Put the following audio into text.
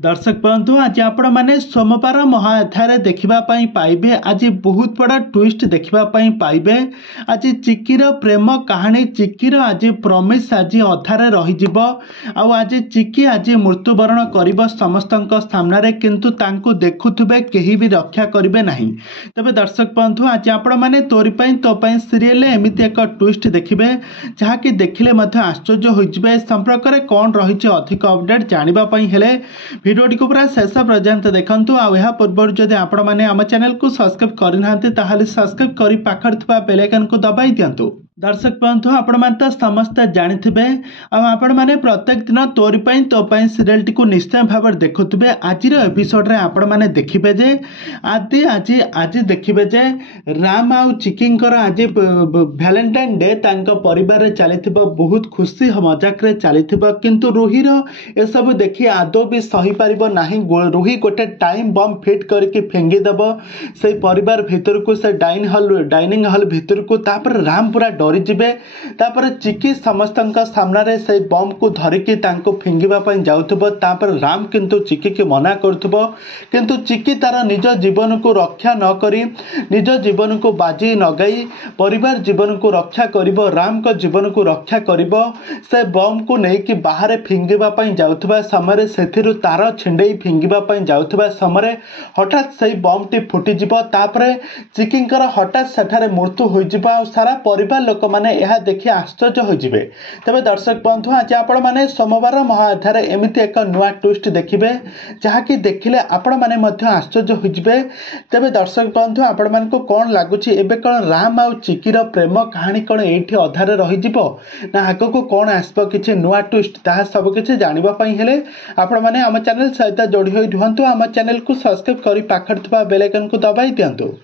दर्शक बंधु आज आपण मैंने सोमवार महाअध्याय देखा पाइबे। आज बहुत बड़ा ट्विस्ट देखा पाइबे। आज चिक्कीर प्रेम कहानी, चिक्कीर आज प्रमिश आज अधारे रही। आज चिक्की आज मृत्युवरण कर समस्त सामने, किंतु तांको देखुवे कहीं भी रक्षा करेंगे नहीं। तबे दर्शक बंधु आज आपण मैंने तोरी तो सीरियल एमती एक ट्विस्ट देखिए जहाँकि देखिले आश्चर्य हो संपर्क में कौन रही अधिक अपडेट जानापी हेले भिडियोटी को पूरा शेष पर्यंत देखंतु। आ पूर्व जदि आपण मैंने आम चैनल को सब्सक्राइब करना ताहले सब्सक्राइब कर पाखर थिबा बेल आइकन को दबाई दियंतु। दर्शक बंधु आपण मैंने तो समस्ते जानिथिबे आपण मैंने प्रत्येक दिन तोरी तो सीरियल टी को निश्चय भाव देखुवे। आज एपिसोड रे आपण मैंने देखिबे जे आदि आज आज देखिबे जे राम आउ चिक्कींकर आज वैलेंटाइन डे तांको परिवार रे चलीथिबो बहुत खुशी मजाक रे चलीथिबो, किंतु रुहीर ए सब देखि आदौ भी सही पारिबो नाही। रुही गोटे टाइम बम फिट करके फेंगी देबो से परिवार भितर को, से डाइनिंग हॉल भितर को। तापर राम पूरा डरीजे। तापर चिक्की समस्त सामने से बम को धरिकी फिंगिबा जाउथबो। तापर राम किंतु चिक्की के मना करुथबो, किंतु चिक्की तार निज जीवन को रक्षा न करी, निज जीवन को बाजी नगाई परिवार जीवन को रक्षा करिबो, राम को जीवन को रक्षा करिबो। से बम को लेकिन बाहर फिंगिबा जाउथबा समय सेथिरु तार छिंडेई फिंगिबा जाउथबा समय हठात से बम टी फुटी जिवो। तापर चिक्कींकर हठात सेठारे मृत्यु हो जिवो। सारा परिवार लोक मैंने यह देखि आश्चर्य हो जिवे। तबे दर्शक बंधु आज आपण मैंने सोमवार महाअध्याय एमती एक नुआ ट्विस्ट देखिए जहाँकि देखिले आपण मैंने मध्य आश्चर्य हो जिवे। तबे दर्शक बंधु आपण मान को कौन लगुच एबे कौन राम आउ चिक्कीर प्रेम कहानी कौन एठी अधारे रही जिवो ना आग को कौन आसब किछि नुआ ट्विस्ट ताहा सब किछि जानिबा पई हेले आपण माने आम चैनल सहित जोड़ी होई रुहंतु। आम चैनल को सब्सक्राइब करी पाखर थिबा बेल आइकन को दबाई दियंतु।